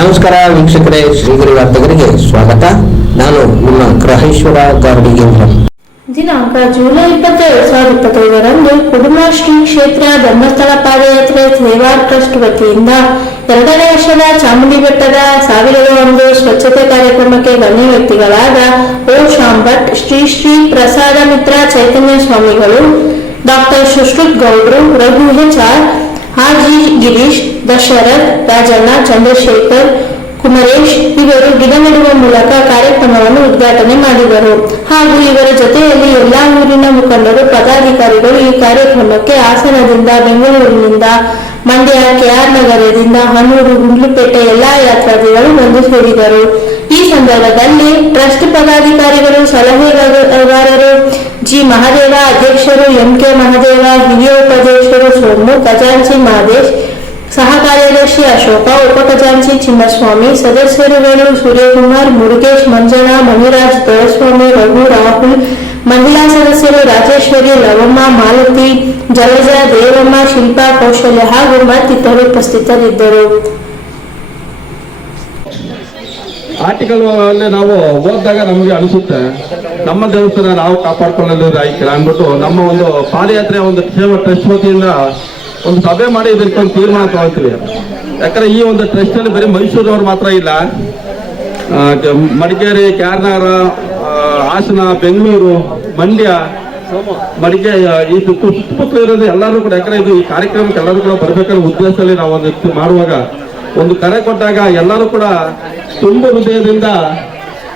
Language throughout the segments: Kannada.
ನಮಸ್ಕಾರ ವೀಕ್ಷಕರೇ, ಶ್ರೀಗಿರಿ ವಾರ್ತೆಗರಿಗೆ ಸ್ವಾಗತ. ನಾನು ನಿಮ್ಮ ಗ್ರಹೇಶ್ವರ ಗಾರ್ಡಿಗೇಂದ್ರ ದಿನಾಂಕ ಜುಲೈ ಇಪ್ಪತ್ತೇಳು, ಸಾವಿರದ ಇಪ್ಪತ್ತೈದರಂದು ಕುಟುಂಬ ಶ್ರೀ ಕ್ಷೇತ್ರ ಧರ್ಮಸ್ಥಳ ಪಾದಯಾತ್ರೆ ಸೇವಾ ಟ್ರಸ್ಟ್ ವತಿಯಿಂದ ಎರಡನೇ ವರ್ಷದ ಚಾಮುಂಡಿ ಬೆಟ್ಟದ ಸಾವಿರದ ಒಂದು ಸ್ವಚ್ಛತೆ ಕಾರ್ಯಕ್ರಮಕ್ಕೆ ಗಣ್ಯ ವ್ಯಕ್ತಿಗಳಾದ ಓ ಶಾಂಭಟ್ ಶ್ರೀ ಶ್ರೀ ಪ್ರಸಾದ ಮಿತ್ರ ಚೈತನ್ಯ ಸ್ವಾಮಿಗಳು, ಡಾಕ್ಟರ್ ಸುಶ್ರುತ್ ಗೌಡ್ರು, Raghu H R G Girish Dasharath Rajanna Chandrashekhar Kumaresh ಇವರು ಗಿಡ ನೆಡುವ ಮೂಲಕ ಕಾರ್ಯಕ್ರಮವನ್ನು ಉದ್ಘಾಟನೆ ಮಾಡಿದರು. ಹಾಗೂ ಇವರ ಜೊತೆಯಲ್ಲಿ ಎಲ್ಲಾ ಊರಿನ ಮುಖಂಡರು, ಪದಾಧಿಕಾರಿಗಳು ಈ ಕಾರ್ಯಕ್ರಮಕ್ಕೆ ಹಾಸನದಿಂದ, ಬೆಂಗಳೂರಿನಿಂದ, ಮಂಡ್ಯ ಕೆಆರ್ ನಗರದಿಂದ, ಹನೂರು ಗುಂಡ್ಲುಪೇಟೆ ಎಲ್ಲಾ ಯಾತ್ರಾರ್ಥಿಗಳು ಬಂದು ಸೇರಿದರು. ಈ ಸಂದರ್ಭದಲ್ಲಿ ಟ್ರಸ್ಟ್ ಪದಾಧಿಕಾರಿಗಳು, ಸಲಹೆಗಾರರು, ಜಿ. ಮಹದೇವ ಅಧ್ಯಕ್ಷರು ಎಂಕೆ ಮಹದೇವ, ಹಿರಿಯ ಉಪಾಧ್ಯಕ್ಷರು, ಸೋಮು, ಖಜಾಂಚಿ ಮಹದೇಶ್ ಸಹ ಕಾರ್ಯದರ್ಶಿ ಅಶೋಕ ಉಪ ಖಜಾಂಚಿ ಚಿನ್ನಸ್ವಾಮಿ ಸದಸ್ಯರುಗಳು ಸೂರ್ಯಕುಮಾರ್, ಮುರುಗೇಶ್ ಮಂಜಣ್ಣ, ಮಣಿರಾಜ್ ದೊರೆಸ್ವಾಮಿ, ರಘು ರಾಹುಲ್, ಮಹಿಳಾ ಸದಸ್ಯರು ರಾಜೇಶ್ವರಿ, ಲವಮ್ಮ, ಮಾಲತಿ, ಜಲಜ, ದೇವಮ್ಮ, ಶಿಲ್ಪಾ, ಕೌಶಲ್ಯ ಹಾಗೂ ಮತ್ತಿತರರು ಉಪಸ್ಥಿತರಿದ್ದರು. ಆರ್ಟಿಕಲ್ ನಾವು ಓದಿದಾಗ ನಮಗೆ ಅನಿಸುತ್ತೆ, ನಮ್ಮ ದೇವಸ್ಥಾನ ನಾವು ಕಾಪಾಡ್ಕೊಳ್ಳಲು ಆಯ್ಕೆ ಅಂದ್ಬಿಟ್ಟು ನಮ್ಮ ಒಂದು ಪಾದಯಾತ್ರೆ ಒಂದು ಸೇವಾ ಟ್ರಸ್ಟ್ ವತಿಯಿಂದ ಒಂದು ಸಭೆ ಮಾಡಿ ಇದಕ್ಕೆ ಒಂದು ತೀರ್ಮಾನ ತಗೊಳ್ತೀವಿ. ಯಾಕಂದ್ರೆ ಈ ಒಂದು ಟ್ರಸ್ಟ್ ಅಲ್ಲಿ ಬರೀ ಮೈಸೂರಿನವ್ರು ಮಾತ್ರ ಇಲ್ಲ. ಮಡಿಕೇರಿ, ಕ್ಯಾರ್ನಾರ ಹಾಸನ, ಬೆಂಗಳೂರು, ಮಂಡ್ಯ ಮಡಿಕೆ ಈ ಸುತ್ತ ಸುತ್ತಮುತ್ತಲು ಇರೋದು ಎಲ್ಲರೂ ಕೂಡ ಯಾಕಂದ್ರೆ ಇದು ಈ ಕಾರ್ಯಕ್ರಮಕ್ಕೆ ಎಲ್ಲರೂ ಕೂಡ ಬರ್ಬೇಕಾದ್ರೆ ಉದ್ದೇಶದಲ್ಲಿ ನಾವು ಒಂದು ಮಾಡುವಾಗ ಒಂದು ಕರೆ ಕೊಟ್ಟಾಗ ಎಲ್ಲರೂ ಕೂಡ ತುಂಬ ಹೃದಯದಿಂದ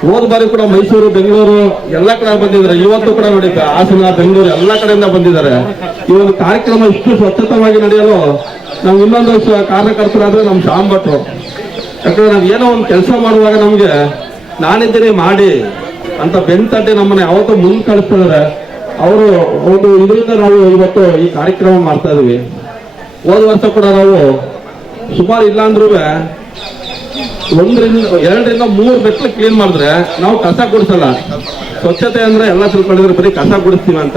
ಹೋದ ಬಾರಿ ಕೂಡ ಮೈಸೂರು, ಬೆಂಗಳೂರು ಎಲ್ಲ ಕಡೆ ಬಂದಿದ್ದಾರೆ. ಇವತ್ತು ಕೂಡ ನೋಡಿ, ಹಾಸನ, ಬೆಂಗಳೂರು ಎಲ್ಲ ಕಡೆಯಿಂದ ಬಂದಿದ್ದಾರೆ. ಈ ಒಂದು ಕಾರ್ಯಕ್ರಮ ಇಷ್ಟು ಸ್ವಚ್ಛತವಾಗಿ ನಡೆಯಲು ನಾವು ಇನ್ನೊಂದು ಕಾರ್ಯಕರ್ತರಾದ್ರೆ ನಮ್ಮ ಶಾಮ್ ಭಟ್ರು ಯಾಕಂದ್ರೆ ನಾವು ಏನೋ ಒಂದು ಕೆಲಸ ಮಾಡುವಾಗ ನಮ್ಗೆ, ನಾನಿದ್ದೀನಿ ಮಾಡಿ ಅಂತ ಬೆಂತಟ್ಟೆ ನಮ್ಮನ್ನ ಯಾವತ್ತೂ ಮುಂದೆ ಕಳಿಸ್ತಿದ್ದಾರೆ ಅವರು ಒಂದು ಇದರಿಂದ ನಾವು ಇವತ್ತು ಈ ಕಾರ್ಯಕ್ರಮ ಮಾಡ್ತಾ ಇದೀವಿ. ಹೋದ ವರ್ಷ ಕೂಡ ನಾವು ಸುಮಾರು ಇಲ್ಲ ಅಂದ್ರೂ ಒಂದರಿಂದ ಎರಡರಿಂದ ಮೂರು ಮೆಟ್ಲು ಕ್ಲೀನ್ ಮಾಡಿದ್ರೆ ನಾವು ಕಸ ಗುಡಿಸಲ್ಲ. ಸ್ವಚ್ಛತೆ ಅಂದ್ರೆ ಎಲ್ಲ ತಿಳ್ಕೊಂಡಿದ್ರೆ ಬರೀ ಕಸ ಗುಡಿಸ್ತೀವಿ ಅಂತ.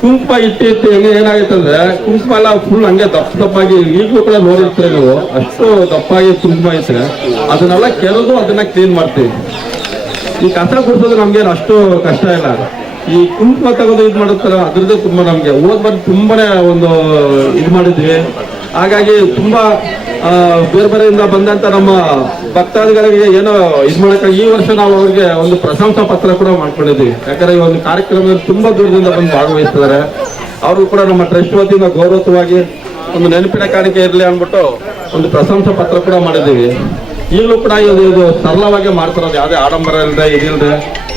ಕುಂಕುಮ ಇಟ್ಟು ಇಟ್ಟು ಹೆಂಗೆ ಏನಾಗುತ್ತೆ ಅಂದ್ರೆ ಕುಂಕುಮ ಎಲ್ಲ ಫುಲ್ ಹಂಗೆ ದಪ್ಪ ದಪ್ಪಾಗಿ ಈಗಲೂ ಕೂಡ ನೋಡಿರ್ತೀರಿ ನೀವು. ಅಷ್ಟು ದಪ್ಪಾಗಿ ಕುಂಕುಮ ಐತೆ. ಅದನ್ನೆಲ್ಲ ಕೆರೆದು ಅದನ್ನ ಕ್ಲೀನ್ ಮಾಡ್ತೀವಿ. ಈ ಕಸ ಗುಡಿಸೋದು ನಮ್ಗೆ ಅಷ್ಟು ಕಷ್ಟ ಇಲ್ಲ. ಈ ಕುಂಕುಮ ತಗೋದು ಇದು ಮಾಡುತ್ತಲ್ಲ, ಅದ್ರದ್ದು ತುಂಬಾ ನಮ್ಗೆ. ಓದ್ ಬಂದು ತುಂಬಾನೇ ಒಂದು ಇದು ಮಾಡಿದ್ವಿ. ಹಾಗಾಗಿ ತುಂಬಾ ಬೇರೆ ಬೇರೆಯಿಂದ ಬಂದಂತ ನಮ್ಮ ಭಕ್ತಾದಿಗಳಿಗೆ ಏನೋ ಇದು ಮಾಡಕ ಈ ವರ್ಷ ನಾವು ಅವ್ರಿಗೆ ಒಂದು ಪ್ರಶಂಸಾ ಪತ್ರ ಕೂಡ ಮಾಡ್ಕೊಂಡಿದ್ದೀವಿ. ಯಾಕಂದ್ರೆ ಈ ಒಂದು ಕಾರ್ಯಕ್ರಮದಲ್ಲಿ ತುಂಬಾ ದೂರದಿಂದ ಬಂದು ಭಾಗವಹಿಸ್ತಿದ್ದಾರೆ ಅವರು ಕೂಡ ನಮ್ಮ ಟ್ರಸ್ಟ್ ವತಿಯಿಂದ ಗೌರವವಾಗಿ ಒಂದು ನೆನಪಿನ ಕಾಣಿಕೆ ಇರಲಿ ಅಂದ್ಬಿಟ್ಟು ಒಂದು ಪ್ರಶಂಸಾ ಪತ್ರ ಕೂಡ ಮಾಡಿದ್ದೀವಿ. ಈಗಲೂ ಕೂಡ ಇದು ಇದು ಸರಳವಾಗಿ ಮಾಡ್ತಿರೋದು ಯಾವುದೇ ಆಡಂಬರ ಇಲ್ಲದೆ ಇದಿಲ್ಲದೆ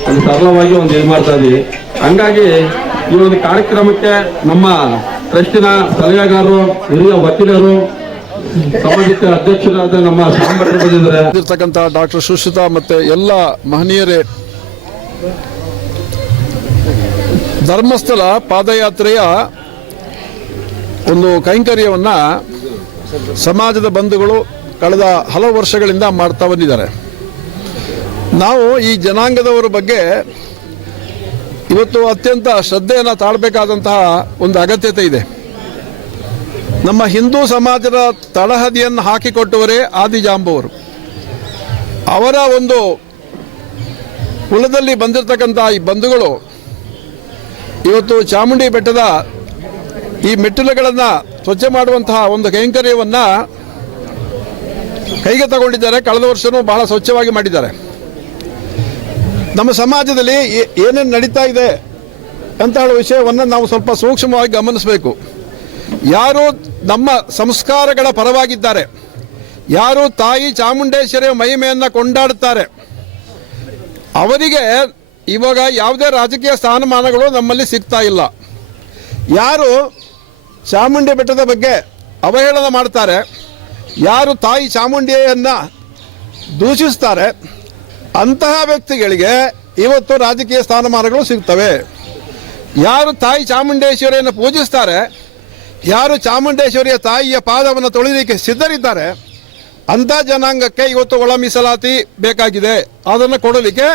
ಒಂದು ಸರಳವಾಗಿ ಒಂದು ಇದು ಮಾಡ್ತಾ ಇದ್ದೀವಿ ಹಂಗಾಗಿ ಈ ಒಂದು ಕಾರ್ಯಕ್ರಮಕ್ಕೆ ನಮ್ಮ ಟ್ರಸ್ಟಿನ ಸಲಹೆಗಾರರು, ಹಿರಿಯ ವಕೀಲರು ಸಮಾಜಕ್ಕೆ ಅಧ್ಯಕ್ಷರಾದ ನಮ್ಮ ಬಂದಿದ್ದಾರೆ. ಡಾಕ್ಟರ್ ಸುಶ್ರಿತಾ ಮತ್ತೆ ಎಲ್ಲ ಮಹನೀಯರೇ, ಧರ್ಮಸ್ಥಳ ಪಾದಯಾತ್ರೆಯ ಒಂದು ಕೈಂಕರ್ಯವನ್ನ ಸಮಾಜದ ಬಂಧುಗಳು ಕಳೆದ ಹಲವು ವರ್ಷಗಳಿಂದ ಮಾಡ್ತಾ ಬಂದಿದ್ದಾರೆ. ನಾವು ಈ ಜನಾಂಗದವರ ಬಗ್ಗೆ ಇವತ್ತು ಅತ್ಯಂತ ಶ್ರದ್ಧೆಯನ್ನು ತಾಳಬೇಕಾದಂತಹ ಒಂದು ಅಗತ್ಯತೆ ಇದೆ. ನಮ್ಮ ಹಿಂದೂ ಸಮಾಜದ ತಳಹದಿಯನ್ನು ಹಾಕಿಕೊಟ್ಟವರೇ ಆದಿಜಾಂಬವರು. ಅವರ ಒಂದು ಕುಲದಲ್ಲಿ ಬಂದಿರತಕ್ಕಂಥ ಈ ಬಂಧುಗಳು ಇವತ್ತು ಚಾಮುಂಡಿ ಬೆಟ್ಟದ ಈ ಮೆಟ್ಟಿಲುಗಳನ್ನು ಸ್ವಚ್ಛ ಮಾಡುವಂತಹ ಒಂದು ಕೈಂಕರ್ಯವನ್ನು ಕೈಗೆ ತಗೊಂಡಿದ್ದಾರೆ ಕಳೆದ ವರ್ಷವೂ ಬಹಳ ಸ್ವಚ್ಛವಾಗಿ ಮಾಡಿದ್ದಾರೆ. ನಮ್ಮ ಸಮಾಜದಲ್ಲಿ ಏನೇನು ನಡೀತಾ ಇದೆ ಅಂತ ಹೇಳುವ ವಿಷಯವನ್ನು ನಾವು ಸ್ವಲ್ಪ ಸೂಕ್ಷ್ಮವಾಗಿ ಗಮನಿಸಬೇಕು. ಯಾರು ನಮ್ಮ ಸಂಸ್ಕಾರಗಳ ಪರವಾಗಿದ್ದಾರೆ. ಯಾರು ತಾಯಿ ಚಾಮುಂಡೇಶ್ವರಿಯ ಮಹಿಮೆಯನ್ನು ಕೊಂಡಾಡುತ್ತಾರೆ. ಅವರಿಗೆ ಇವಾಗ ಯಾವುದೇ ರಾಜಕೀಯ ಸ್ಥಾನಮಾನಗಳು ನಮ್ಮಲ್ಲಿ ಸಿಗ್ತಾ ಇಲ್ಲ. ಯಾರು ಚಾಮುಂಡಿ ಬೆಟ್ಟದ ಬಗ್ಗೆ ಅವಹೇಳನ ಮಾಡ್ತಾರೆ. ಯಾರು ತಾಯಿ ಚಾಮುಂಡಿಯನ್ನು ದೂಷಿಸ್ತಾರೆ. ಅಂತಹ ವ್ಯಕ್ತಿಗಳಿಗೆ ಇವತ್ತು ರಾಜಕೀಯ ಸ್ಥಾನಮಾನಗಳು ಸಿಗ್ತವೆ. ಯಾರು ತಾಯಿ ಚಾಮುಂಡೇಶ್ವರಿಯನ್ನು ಪೂಜಿಸ್ತಾರೆ, ಯಾರು ಚಾಮುಂಡೇಶ್ವರಿಯ ತಾಯಿಯ ಪಾದವನ್ನು ತೊಳಿಲಿಕ್ಕೆ ಸಿದ್ಧರಿದ್ದಾರೆ, ಅಂಥ ಜನಾಂಗಕ್ಕೆ ಇವತ್ತು ಒಳ ಮೀಸಲಾತಿ ಬೇಕಾಗಿದೆ. ಅದನ್ನು ಕೊಡಲಿಕ್ಕೆ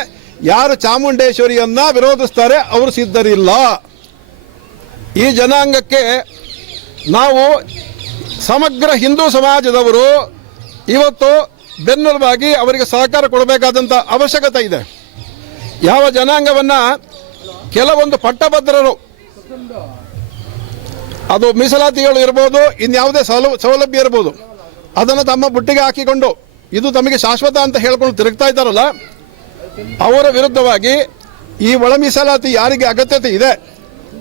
ಯಾರು ಚಾಮುಂಡೇಶ್ವರಿಯನ್ನ ವಿರೋಧಿಸ್ತಾರೆ ಅವರು ಸಿದ್ಧರಿಲ್ಲ. ಈ ಜನಾಂಗಕ್ಕೆ ನಾವು ಸಮಗ್ರ ಹಿಂದೂ ಸಮಾಜದವರು ಇವತ್ತು ಬೆನ್ನೆಲುಬಾಗಿ ಅವರಿಗೆ ಸಹಕಾರ ಕೊಡಬೇಕಾದಂಥ ಅವಶ್ಯಕತೆ ಇದೆ. ಯಾವ ಜನಾಂಗವನ್ನು ಕೆಲವೊಂದು ಪಟ್ಟಭದ್ರರು ಅದು ಮೀಸಲಾತಿಗಳು ಇರ್ಬೋದು, ಇನ್ಯಾವುದೇ ಸೌಲ, ಸೌಲಭ್ಯ ಇರ್ಬೋದು, ಅದನ್ನು ತಮ್ಮ ಬುಟ್ಟಿಗೆ ಹಾಕಿಕೊಂಡು ಇದು ತಮಗೆ ಶಾಶ್ವತ ಅಂತ ಹೇಳ್ಕೊಂಡು ತಿರುಗ್ತಾ ಇದ್ದಾರಲ್ಲ, ಅವರ ವಿರುದ್ಧವಾಗಿ ಈ ಒಳ ಮೀಸಲಾತಿ ಯಾರಿಗೆ ಅಗತ್ಯತೆ ಇದೆ,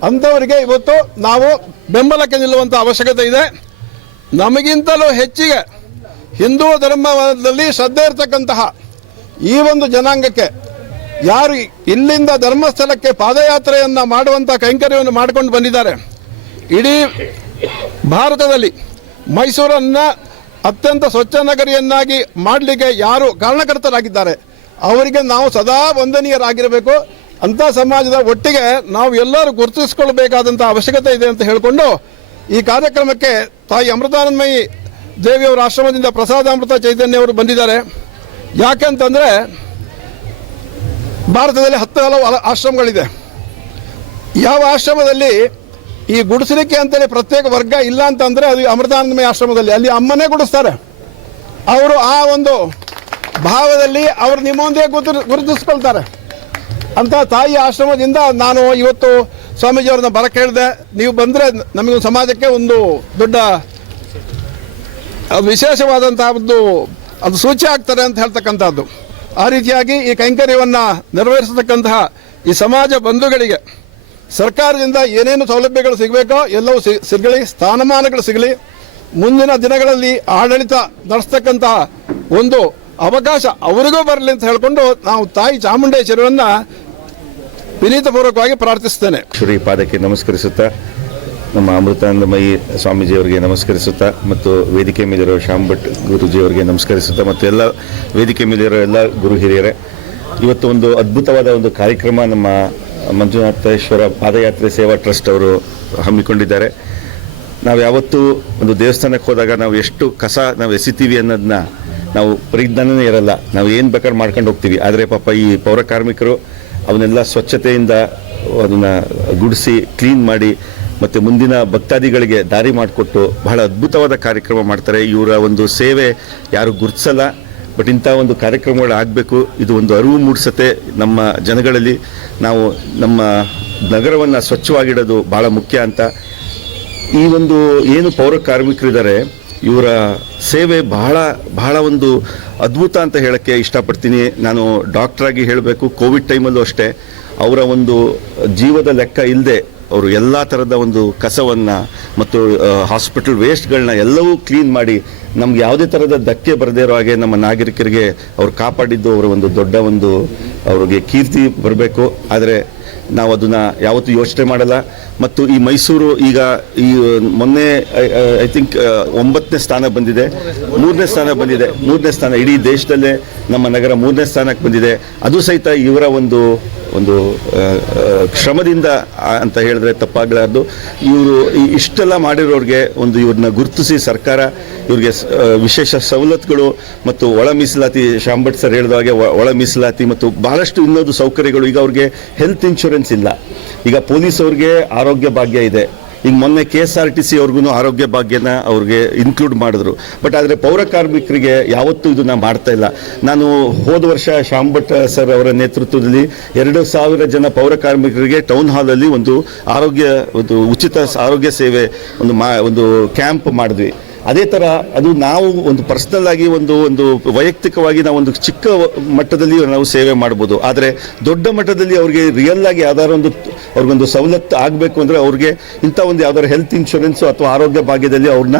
ಅಂಥವರಿಗೆ ಇವತ್ತು ನಾವು ಬೆಂಬಲಕ್ಕೆ ನಿಲ್ಲುವಂಥ ಅವಶ್ಯಕತೆ ಇದೆ. ನಮಗಿಂತಲೂ ಹೆಚ್ಚಿಗೆ ಹಿಂದೂ ಧರ್ಮದಲ್ಲಿ ಶ್ರದ್ಧೆ ಇರತಕ್ಕಂತಹ ಈ ಒಂದು ಜನಾಂಗಕ್ಕೆ ಯಾರು ಇಲ್ಲಿಂದ ಧರ್ಮಸ್ಥಳಕ್ಕೆ ಪಾದಯಾತ್ರೆಯನ್ನು ಮಾಡುವಂಥ ಕೈಂಕರ್ಯವನ್ನು ಮಾಡಿಕೊಂಡು ಬಂದಿದ್ದಾರೆ. ಇಡೀ ಭಾರತದಲ್ಲಿ ಮೈಸೂರನ್ನು ಅತ್ಯಂತ ಸ್ವಚ್ಛ ನಗರಿಯನ್ನಾಗಿ ಮಾಡಲಿಕ್ಕೆ ಯಾರು ಕಾರಣಕರ್ತರಾಗಿದ್ದಾರೆ. ಅವರಿಗೆ ನಾವು ಸದಾ ವಂದನೀಯರಾಗಿರಬೇಕು. ಅಂಥ ಸಮಾಜದ ಒಟ್ಟಿಗೆ ನಾವು ಎಲ್ಲರೂ ಗುರುತಿಸಿಕೊಳ್ಬೇಕಾದಂಥ ಅವಶ್ಯಕತೆ ಇದೆ ಅಂತ ಹೇಳಿಕೊಂಡು ಈ ಕಾರ್ಯಕ್ರಮಕ್ಕೆ ತಾಯಿ ಅಮೃತಾನಂದಮಯಿ ದೇವಿಯವರ ಆಶ್ರಮದಿಂದ ಪ್ರಸಾದಾಮೃತ ಚೈತನ್ಯ ಅವರು ಬಂದಿದ್ದಾರೆ ಯಾಕೆಂತಂದರೆ ಭಾರತದಲ್ಲಿ ಹತ್ತು ಹಲವು ಆಶ್ರಮಗಳಿದೆ. ಯಾವ ಆಶ್ರಮದಲ್ಲಿ ಈ ಗುಡಿಸಲಿಕ್ಕೆ ಅಂತೇಳಿ ಪ್ರತ್ಯೇಕ ವರ್ಗ ಇಲ್ಲ ಅಂತಂದರೆ ಅದು ಅಮೃತಾನಂದಮಯ ಆಶ್ರಮದಲ್ಲಿ, ಅಲ್ಲಿ ಅಮ್ಮನೇ ಗುಡಿಸ್ತಾರೆ. ಅವರು ಆ ಒಂದು ಭಾವದಲ್ಲಿ ಅವರು ನಿಮ್ಮೊಂದೇ ಗುರುತು, ಗುರುತಿಸ್ಕೊಳ್ತಾರೆ. ಅಂತ ತಾಯಿ ಆಶ್ರಮದಿಂದ ನಾನು ಇವತ್ತು ಸ್ವಾಮೀಜಿಯವ್ರನ್ನ ಬರಕ್ಕೆ ಹೇಳಿದೆ. ನೀವು ಬಂದರೆ ನಮಗೆ ಸಮಾಜಕ್ಕೆ ಒಂದು ದೊಡ್ಡ ವಿಶೇಷವಾದಂತಹ ಒಂದು ಅದು ಸೂಚಿ ಆಗ್ತಾರೆ ಅಂತ ಹೇಳ್ತಕ್ಕಂಥದ್ದು. ಆ ರೀತಿಯಾಗಿ ಈ ಕೈಂಕರ್ಯವನ್ನು ನೆರವೇರಿಸತಕ್ಕಂತಹ ಈ ಸಮಾಜ ಬಂಧುಗಳಿಗೆ ಸರ್ಕಾರದಿಂದ ಏನೇನು ಸೌಲಭ್ಯಗಳು ಸಿಗಬೇಕೋ ಎಲ್ಲವೂ ಸಿಗಲಿ, ಸ್ಥಾನಮಾನಗಳು ಸಿಗಲಿ, ಮುಂದಿನ ದಿನಗಳಲ್ಲಿ ಆಡಳಿತ ನಡೆಸ್ತಕ್ಕಂತಹ ಒಂದು ಅವಕಾಶ ಅವರಿಗೂ ಬರಲಿ ಅಂತ ಹೇಳಿಕೊಂಡು ನಾವು ತಾಯಿ ಚಾಮುಂಡೇಶ್ವರಿಯನ್ನು ವಿನೀತಪೂರ್ವಕವಾಗಿ ಪ್ರಾರ್ಥಿಸ್ತೇನೆ. ಶ್ರೀ ಪಾದಕ್ಕೆ ನಮಸ್ಕರಿಸುತ್ತಾ ನಮ್ಮ ಅಮೃತಾನಂದಮಯಿ ಸ್ವಾಮೀಜಿಯವರಿಗೆ ನಮಸ್ಕರಿಸುತ್ತಾ ಮತ್ತು ವೇದಿಕೆ ಮೇಲಿರೋ ಶ್ಯಾಮ್ ಭಟ್ ಗುರುಜಿಯವರಿಗೆ ನಮಸ್ಕರಿಸುತ್ತಾ ಮತ್ತು ಎಲ್ಲ ವೇದಿಕೆ ಮೇಲಿರೋ ಎಲ್ಲ ಗುರು ಹಿರಿಯರೇ, ಇವತ್ತು ಒಂದು ಅದ್ಭುತವಾದ ಒಂದು ಕಾರ್ಯಕ್ರಮ ನಮ್ಮ ಮಂಜುನಾಥೇಶ್ವರ ಪಾದಯಾತ್ರೆ ಸೇವಾ ಟ್ರಸ್ಟ್ ಅವರು ಹಮ್ಮಿಕೊಂಡಿದ್ದಾರೆ. ನಾವು ಯಾವತ್ತೂ ಒಂದು ದೇವಸ್ಥಾನಕ್ಕೆ ಹೋದಾಗ ನಾವು ಎಷ್ಟು ಕಸ ನಾವು ಎಸಿತೀವಿ ಅನ್ನೋದನ್ನ ನಾವು ಪರಿಜ್ಞಾನನೇ ಇರಲ್ಲ. ನಾವು ಏನು ಬೇಕಾದ್ರೆ ಮಾಡ್ಕೊಂಡು ಹೋಗ್ತೀವಿ. ಆದರೆ ಪಾಪ ಈ ಪೌರ ಕಾರ್ಮಿಕರು ಅವನ್ನೆಲ್ಲ ಸ್ವಚ್ಛತೆಯಿಂದ ಅದನ್ನು ಗುಡಿಸಿ, ಕ್ಲೀನ್ ಮಾಡಿ ಮತ್ತು ಮುಂದಿನ ಭಕ್ತಾದಿಗಳಿಗೆ ದಾರಿ ಮಾಡಿಕೊಟ್ಟು ಬಹಳ ಅದ್ಭುತವಾದ ಕಾರ್ಯಕ್ರಮ ಮಾಡ್ತಾರೆ. ಇವರ ಒಂದು ಸೇವೆ ಯಾರು ಗುರುತಿಸಲ್ಲ, ಬಟ್ ಇಂಥ ಒಂದು ಕಾರ್ಯಕ್ರಮಗಳು ಆಗಬೇಕು. ಇದು ಒಂದು ಅರಿವು ಮೂಡಿಸತ್ತೆ ನಮ್ಮ ಜನಗಳಲ್ಲಿ. ನಾವು ನಮ್ಮ ನಗರವನ್ನು ಸ್ವಚ್ಛವಾಗಿಡೋದು ಭಾಳ ಮುಖ್ಯ ಅಂತ. ಈ ಒಂದು ಏನು ಪೌರ ಕಾರ್ಮಿಕರಿದ್ದಾರೆ, ಇವರ ಸೇವೆ ಬಹಳ ಬಹಳ ಒಂದು ಅದ್ಭುತ ಅಂತ ಹೇಳೋಕ್ಕೆ ಇಷ್ಟಪಡ್ತೀನಿ. ನಾನು ಡಾಕ್ಟ್ರಾಗಿ ಹೇಳಬೇಕು, ಕೋವಿಡ್ ಟೈಮಲ್ಲೂ ಅಷ್ಟೇ. ಅವರ ಒಂದು ಜೀವದ ಲೆಕ್ಕ ಇಲ್ಲದೆ ಅವರು ಎಲ್ಲ ಥರದ ಒಂದು ಕಸವನ್ನು ಮತ್ತು ಹಾಸ್ಪಿಟಲ್ ವೇಸ್ಟ್ಗಳನ್ನ ಎಲ್ಲವೂ ಕ್ಲೀನ್ ಮಾಡಿ ನಮ್ಗೆ ಯಾವುದೇ ಥರದ ಧಕ್ಕೆ ಬರದೇ ಇರೋ ಹಾಗೆ ನಮ್ಮ ನಾಗರಿಕರಿಗೆ ಅವರು ಕಾಪಾಡಿದ್ದು ಅವರ ಒಂದು ದೊಡ್ಡ ಒಂದು ಅವ್ರಿಗೆ ಕೀರ್ತಿ ಬರಬೇಕು. ಆದರೆ ನಾವು ಅದನ್ನು ಯಾವತ್ತೂ ಯೋಚನೆ ಮಾಡಲ್ಲ. ಮತ್ತು ಈ ಮೈಸೂರು ಈಗ ಈ ಮೊನ್ನೆ, ಐ ಥಿಂಕ್ ಒಂಬತ್ತನೇ ಸ್ಥಾನ ಬಂದಿದೆ. ಮೂರನೇ ಸ್ಥಾನ ಬಂದಿದೆ. ಮೂರನೇ ಸ್ಥಾನ. ಇಡೀ ದೇಶದಲ್ಲೇ ನಮ್ಮ ನಗರ ಮೂರನೇ ಸ್ಥಾನಕ್ಕೆ ಬಂದಿದೆ. ಅದು ಸಹಿತ ಇವರ ಒಂದು ಒಂದು ಶ್ರಮದಿಂದ ಅಂತ ಹೇಳಿದ್ರೆ ತಪ್ಪಾಗಲಾರ್ದು. ಇವರು ಇಷ್ಟೆಲ್ಲ ಮಾಡಿರೋರಿಗೆ ಒಂದು ಇವ್ರನ್ನ ಗುರುತಿಸಿ ಸರ್ಕಾರ, ಇವ್ರಿಗೆ ವಿಶೇಷ ಸವಲತ್ತುಗಳು ಮತ್ತು ಒಳ ಮೀಸಲಾತಿ, ಶಾಂಭಟ್ ಸರ್ ಹೇಳಿದ ಹಾಗೆ ಒಳ ಮೀಸಲಾತಿ ಮತ್ತು ಬಹಳಷ್ಟು ಇನ್ನೊಂದು ಸೌಕರ್ಯಗಳು. ಈಗ ಅವ್ರಿಗೆ ಹೆಲ್ತ್ ಇನ್ಶೂರೆನ್ಸ್ ಇಲ್ಲ. ಈಗ ಪೊಲೀಸ್ ಅವ್ರಿಗೆ ಆರೋಗ್ಯ ಭಾಗ್ಯ ಇದೆ. ಈಗ ಮೊನ್ನೆ K S R T C ಅವ್ರಿಗೂ ಆರೋಗ್ಯ ಭಾಗ್ಯನ ಅವ್ರಿಗೆ ಇನ್ಕ್ಲೂಡ್ ಮಾಡಿದ್ರು. ಬಟ್ ಆದರೆ ಪೌರ ಕಾರ್ಮಿಕರಿಗೆ ಯಾವತ್ತೂ ಇದನ್ನು ಮಾಡ್ತಾ ಇಲ್ಲ. ನಾನು ಹೋದ ವರ್ಷ ಶಾಂಭಟ್ ಸರ್ ಅವರ ನೇತೃತ್ವದಲ್ಲಿ ಎರಡು ಸಾವಿರ ಜನ ಪೌರ ಕಾರ್ಮಿಕರಿಗೆ ಟೌನ್ ಹಾಲಲ್ಲಿ ಒಂದು ಆರೋಗ್ಯ, ಒಂದು ಉಚಿತ ಆರೋಗ್ಯ ಸೇವೆ ಒಂದು ಮಾ, ಒಂದು ಕ್ಯಾಂಪ್ ಮಾಡಿದ್ವಿ. ಅದೇ ಥರ ಅದು ನಾವು ಒಂದು ಪರ್ಸ್ನಲ್ ಆಗಿ ಒಂದು ಒಂದು ವೈಯಕ್ತಿಕವಾಗಿ ನಾವು ಒಂದು ಚಿಕ್ಕ ಮಟ್ಟದಲ್ಲಿ ನಾವು ಸೇವೆ ಮಾಡ್ಬೋದು. ಆದರೆ ದೊಡ್ಡ ಮಟ್ಟದಲ್ಲಿ ಅವರಿಗೆ ರಿಯಲ್ ಆಗಿ ಯಾವ್ದಾದ್ರು ಒಂದು ಅವ್ರಿಗೊಂದು ಸವಲತ್ತು ಆಗಬೇಕು ಅಂದರೆ ಅವ್ರಿಗೆ ಇಂಥ ಒಂದು ಯಾವ್ದಾದ್ರು ಹೆಲ್ತ್ ಇನ್ಶೂರೆನ್ಸು ಅಥವಾ ಆರೋಗ್ಯ ಭಾಗ್ಯದಲ್ಲಿ ಅವ್ರನ್ನ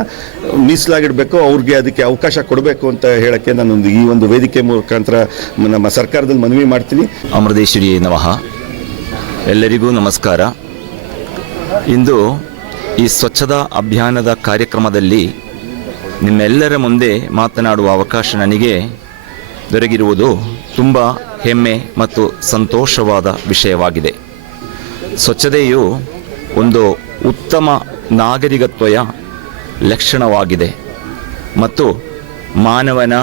ಮೀಸಲಾಗಿಡಬೇಕು, ಅವ್ರಿಗೆ ಅದಕ್ಕೆ ಅವಕಾಶ ಕೊಡಬೇಕು ಅಂತ ಹೇಳೋಕ್ಕೆ ನಾನೊಂದು ಈ ಒಂದು ವೇದಿಕೆ ಮುಖಾಂತರ ನಮ್ಮ ಸರ್ಕಾರದಲ್ಲಿ ಮನವಿ ಮಾಡ್ತೀನಿ. ಅಮೃತೇಶ್ವರಿ ನಮಃ. ಎಲ್ಲರಿಗೂ ನಮಸ್ಕಾರ. ಇಂದು ಈ ಸ್ವಚ್ಛತಾ ಅಭಿಯಾನದ ಕಾರ್ಯಕ್ರಮದಲ್ಲಿ ನಿಮ್ಮೆಲ್ಲರ ಮುಂದೆ ಮಾತನಾಡುವ ಅವಕಾಶ ನನಗೆ ದೊರಕಿರುವುದು ತುಂಬ ಹೆಮ್ಮೆ ಮತ್ತು ಸಂತೋಷವಾದ ವಿಷಯವಾಗಿದೆ. ಸ್ವಚ್ಛತೆಯು ಒಂದು ಉತ್ತಮ ನಾಗರಿಕತ್ವಯ ಲಕ್ಷಣವಾಗಿದೆ. ಮತ್ತು ಮಾನವನ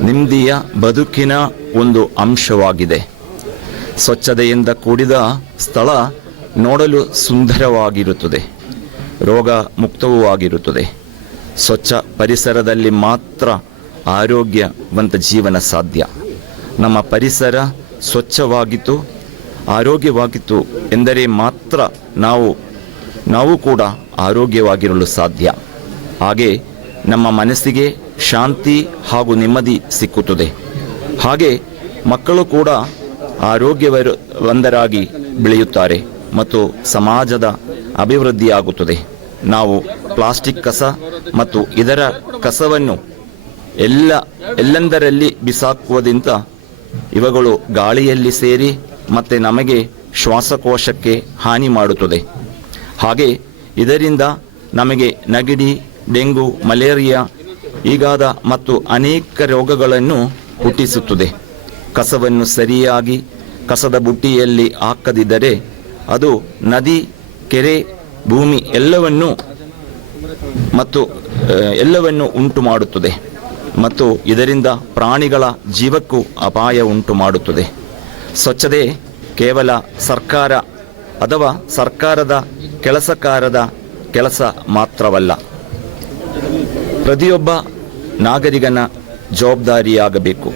ನಿಮ್ಮದಿಯ ಬದುಕಿನ ಒಂದು ಅಂಶವಾಗಿದೆ. ಸ್ವಚ್ಛತೆಯಿಂದ ಕೂಡಿದ ಸ್ಥಳ ನೋಡಲು ಸುಂದರವಾಗಿರುತ್ತದೆ. ರೋಗ ಮುಕ್ತವೂ ಆಗಿರುತ್ತದೆ ಸ್ವಚ್ಛ ಪರಿಸರದಲ್ಲಿ ಮಾತ್ರ ಆರೋಗ್ಯವಂತ ಜೀವನ ಸಾಧ್ಯ. ನಮ್ಮ ಪರಿಸರ ಸ್ವಚ್ಛವಾಗಿತ್ತು. ಆರೋಗ್ಯವಾಗಿತ್ತು ಎಂದರೆ ಮಾತ್ರ ನಾವು ನಾವು ಕೂಡ ಆರೋಗ್ಯವಾಗಿರಲು ಸಾಧ್ಯ. ಹಾಗೆ ನಮ್ಮ ಮನಸ್ಸಿಗೆ ಶಾಂತಿ ಹಾಗೂ ನೆಮ್ಮದಿ ಸಿಕ್ಕುತ್ತದೆ. ಹಾಗೆ ಮಕ್ಕಳು ಕೂಡ ಆರೋಗ್ಯವಂತರಾಗಿ ಬೆಳೆಯುತ್ತಾರೆ ಮತ್ತು ಸಮಾಜದ ಅಭಿವೃದ್ಧಿಯಾಗುತ್ತದೆ. ನಾವು ಪ್ಲಾಸ್ಟಿಕ್ ಕಸ ಮತ್ತು ಇದರ ಕಸವನ್ನು ಎಲ್ಲ, ಎಲ್ಲೆಂದರಲ್ಲಿ ಬಿಸಾಕುವುದಿಂತ ಇವುಗಳು ಗಾಳಿಯಲ್ಲಿ ಸೇರಿ ಮತ್ತೆ ನಮಗೆ ಶ್ವಾಸಕೋಶಕ್ಕೆ ಹಾನಿ ಮಾಡುತ್ತದೆ. ಹಾಗೆ ಇದರಿಂದ ನಮಗೆ ನೆಗಡಿ, ಡೆಂಗು, ಮಲೇರಿಯಾ ಈಗಾದ ಮತ್ತು ಅನೇಕ ರೋಗಗಳನ್ನು ಹುಟ್ಟಿಸುತ್ತದೆ. ಕಸವನ್ನು ಸರಿಯಾಗಿ ಕಸದ ಬುಟ್ಟಿಯಲ್ಲಿ ಹಾಕದಿದ್ದರೆ ಅದು ನದಿ, ಕೆರೆ, ಭೂಮಿ ಎಲ್ಲವನ್ನು ಮತ್ತು ಎಲ್ಲವನ್ನು ಉಂಟು ಮಾಡುತ್ತದೆ ಮತ್ತು ಇದರಿಂದ ಪ್ರಾಣಿಗಳ ಜೀವಕ್ಕೂ ಅಪಾಯ ಉಂಟು ಮಾಡುತ್ತದೆ. ಸ್ವಚ್ಛತೆ ಕೇವಲ ಸರ್ಕಾರ ಅಥವಾ ಸರ್ಕಾರದ ಕೆಲಸಕಾರದ ಕೆಲಸ ಮಾತ್ರವಲ್ಲ. ಪ್ರತಿಯೊಬ್ಬ ನಾಗರಿಕನ ಜವಾಬ್ದಾರಿಯಾಗಬೇಕು.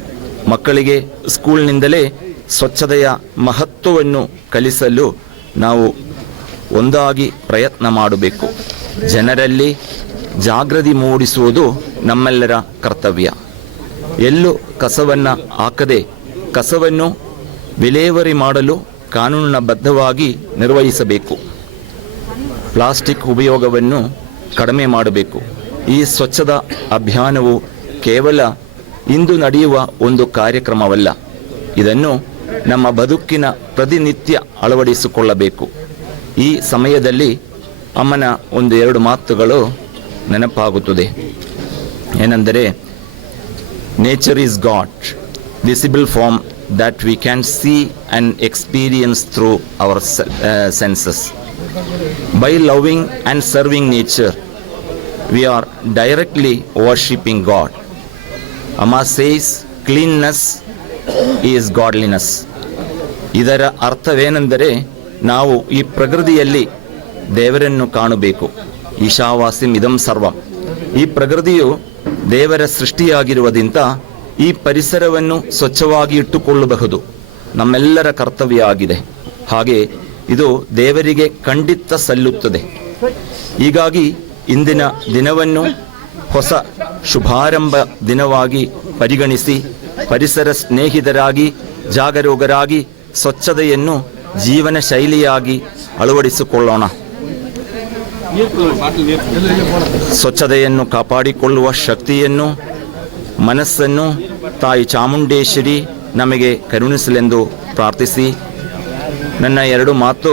ಮಕ್ಕಳಿಗೆ ಸ್ಕೂಲ್ನಿಂದಲೇ ಸ್ವಚ್ಛತೆಯ ಮಹತ್ವವನ್ನು ಕಲಿಸಲು ನಾವು ಒಂದಾಗಿ ಪ್ರಯತ್ನ ಮಾಡಬೇಕು. ಜನರಲ್ಲಿ ಜಾಗೃತಿ ಮೂಡಿಸುವುದು ನಮ್ಮೆಲ್ಲರ ಕರ್ತವ್ಯ. ಎಲ್ಲೂ ಕಸವನ್ನು ಹಾಕದೆ ಕಸವನ್ನು ವಿಲೇವಾರಿ ಮಾಡಲು ಕಾನೂನಿನಬದ್ಧವಾಗಿ ನಿರ್ವಹಿಸಬೇಕು. ಪ್ಲಾಸ್ಟಿಕ್ ಉಪಯೋಗವನ್ನು ಕಡಿಮೆ ಮಾಡಬೇಕು. ಈ ಸ್ವಚ್ಛದ ಅಭಿಯಾನವು ಕೇವಲ ಇಂದು ನಡೆಯುವ ಒಂದು ಕಾರ್ಯಕ್ರಮವಲ್ಲ. ಇದನ್ನು ನಮ್ಮ ಬದುಕಿನ ಪ್ರತಿನಿತ್ಯ ಅಳವಡಿಸಿಕೊಳ್ಳಬೇಕು. ಈ ಸಮಯದಲ್ಲಿ ಅಮ್ಮನ ಒಂದು ಎರಡು ಮಾತುಗಳು ನೆನಪಾಗುತ್ತದೆ. ಏನೆಂದರೆ nature is God visible form that we can see and experience through our uh, senses. By loving and serving nature, we are directly worshipping God. Amma says, cleanness is godliness. ಇದರ ಅರ್ಥವೇನೆಂದರೆ ನಾವು ಈ ಪ್ರಕೃತಿಯಲ್ಲಿ ದೇವರನ್ನು ಕಾಣಬೇಕು ಈಶಾವಾಸ್ಯಂ ಇದಂ ಸರ್ವಂ ಈ ಪ್ರಕೃತಿಯು ದೇವರ ಸೃಷ್ಟಿಯಾಗಿರುವುದಿಂತ ಈ ಪರಿಸರವನ್ನು ಸ್ವಚ್ಛವಾಗಿ ಇಟ್ಟುಕೊಳ್ಳಬಹುದು. ನಮ್ಮೆಲ್ಲರ ಕರ್ತವ್ಯ ಆಗಿದೆ. ಹಾಗೆ ಇದು ದೇವರಿಗೆ ಖಂಡಿತ ಸಲ್ಲುತ್ತದೆ. ಹೀಗಾಗಿ ಇಂದಿನ ದಿನವನ್ನು ಹೊಸ ಶುಭಾರಂಭ ದಿನವಾಗಿ ಪರಿಗಣಿಸಿ ಪರಿಸರ ಸ್ನೇಹಿತರಾಗಿ, ಜಾಗರೂಕರಾಗಿ ಸ್ವಚ್ಛತೆಯನ್ನು ಜೀವನ ಶೈಲಿಯಾಗಿ ಅಳವಡಿಸಿಕೊಳ್ಳೋಣ. ಸ್ವಚ್ಛತೆಯನ್ನು ಕಾಪಾಡಿಕೊಳ್ಳುವ ಶಕ್ತಿಯನ್ನು, ಮನಸ್ಸನ್ನು ತಾಯಿ ಚಾಮುಂಡೇಶ್ವರಿ ನಮಗೆ ಕರುಣಿಸಲೆಂದು ಪ್ರಾರ್ಥಿಸಿ. ನನ್ನ ಎರಡು ಮಾತು